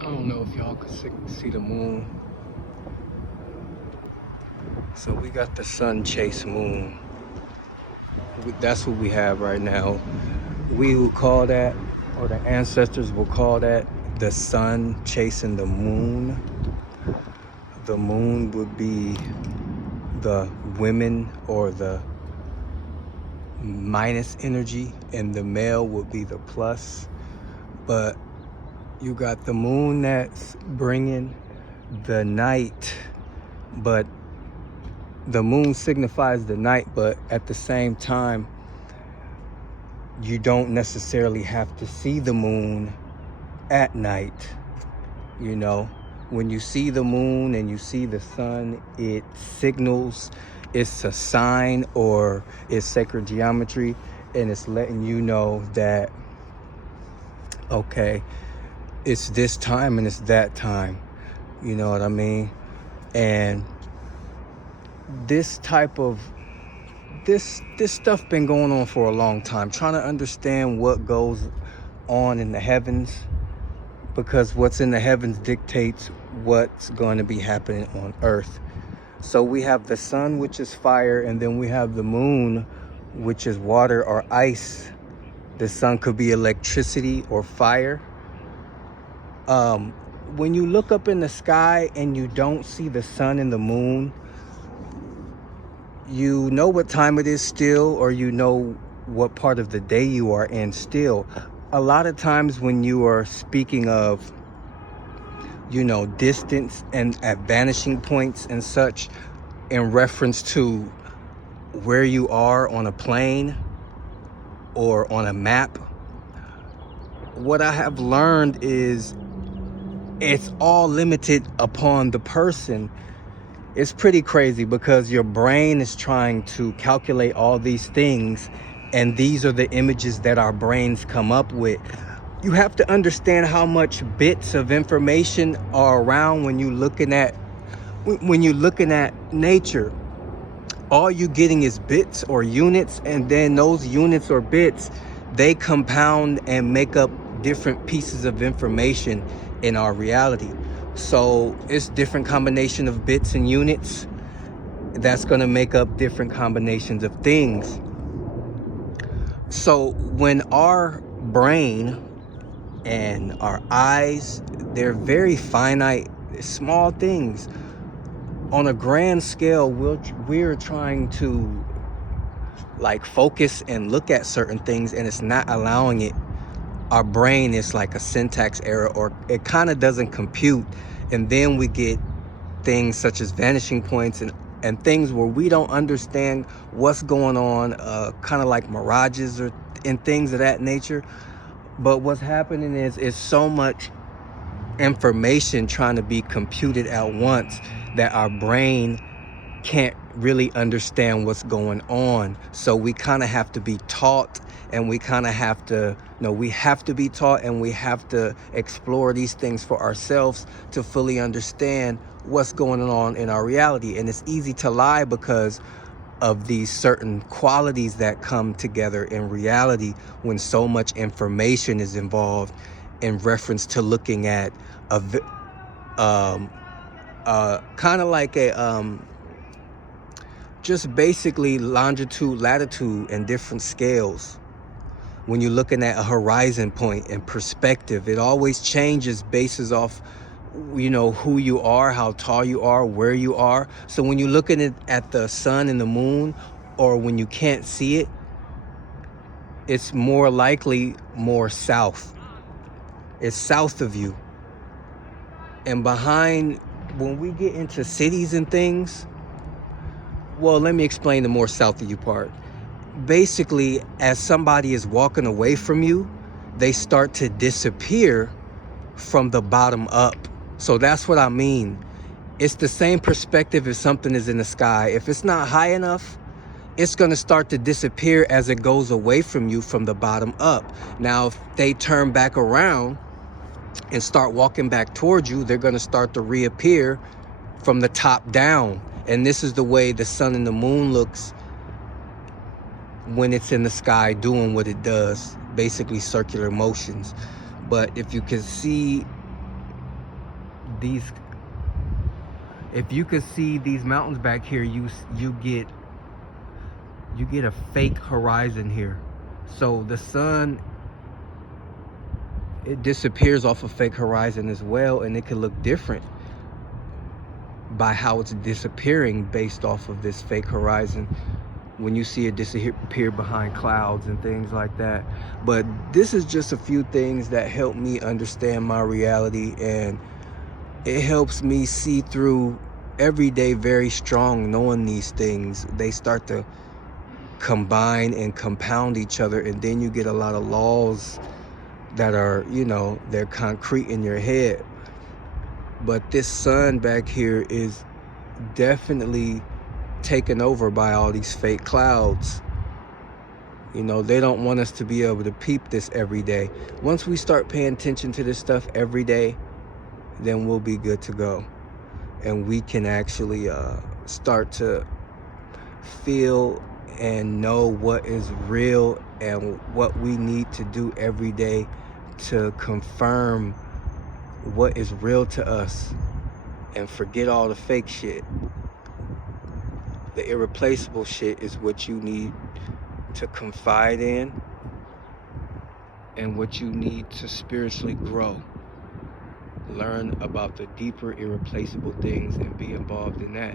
I don't know if y'all could see the moon. So we got the sun chase moon. That's what we have right now. We will call that, or the ancestors will call that, the sun chasing the moon. The moon would be the women or the minus energy, and the male would be the plus. But you got the moon that's bringing the night, but the moon signifies the night, but at the same time, you don't necessarily have to see the moon at night. You know, when you see the moon and you see the sun, it signals, it's a sign, or it's sacred geometry, and it's letting you know that, okay, it's this time and it's that time. You know what I mean? And this type of this stuff been going on for a long time, trying to understand what goes on in the heavens, because what's in the heavens dictates what's going to be happening on earth. So we have the sun, which is fire, and then we have the moon, which is water or ice. The sun could be electricity or fire. When you look up in the sky and you don't see the sun and the moon, you know what time it is still, or you know what part of the day you are in still. A lot of times when you are speaking of, you know, distance and at vanishing points and such, in reference to where you are on a plane or on a map, what I have learned is it's all limited upon the person. It's pretty crazy because your brain is trying to calculate all these things, and these are the images that our brains come up with. You have to understand how much bits of information are around when you're looking at nature. All you're getting is bits or units, and then those units or bits, they compound and make up different pieces of information in our reality. So it's different combination of bits and units that's going to make up different combinations of things. So when our brain and our eyes, they're very finite, small things. On a grand scale, we're trying to like focus and look at certain things, and it's not allowing it. Our brain is like a syntax error, or it kind of doesn't compute. And then we get things such as vanishing points and things where we don't understand what's going on, kind of like mirages and things of that nature. But what's happening is so much information trying to be computed at once that our brain can't really understand what's going on. So we kind of have to be taught, and we kind of have to, we have to be taught, and we have to explore these things for ourselves to fully understand what's going on in our reality. And it's easy to lie because of these certain qualities that come together in reality when so much information is involved in reference to looking at a kind of like a just basically longitude, latitude, and different scales. When you're looking at a horizon point and perspective, it always changes basis off, who you are, how tall you are, where you are. So when you're looking at the sun and the moon, or when you can't see it, it's more likely more south. It's south of you. And behind, when we get into cities and things, well, let me explain the more south of you part. Basically, as somebody is walking away from you, they start to disappear from the bottom up. So that's what I mean. It's the same perspective if something is in the sky. If it's not high enough, it's going to start to disappear as it goes away from you from the bottom up. Now, if they turn back around and start walking back towards you, they're going to start to reappear from the top down. And this is the way the sun and the moon looks when it's in the sky doing what it does, basically circular motions. But if you can see these, if you could see these mountains back here, you get a fake horizon here. So the sun, it disappears off a fake horizon as well, and it can look different by how it's disappearing based off of this fake horizon when you see it disappear behind clouds and things like that. But this is just a few things that help me understand my reality, and it helps me see through every day very strong. Knowing these things, they start to combine and compound each other, and then you get a lot of laws that are, you know, they're concrete in your head. But this sun back here is definitely taken over by all these fake clouds. You know, they don't want us to be able to peep this every day. Once we start paying attention to this stuff every day, then we'll be good to go, and we can actually start to feel and know what is real and what we need to do every day to confirm what is real to us, and forget all the fake shit. The irreplaceable shit is what you need to confide in, and what you need to spiritually grow. Learn about the deeper irreplaceable things and be involved in that.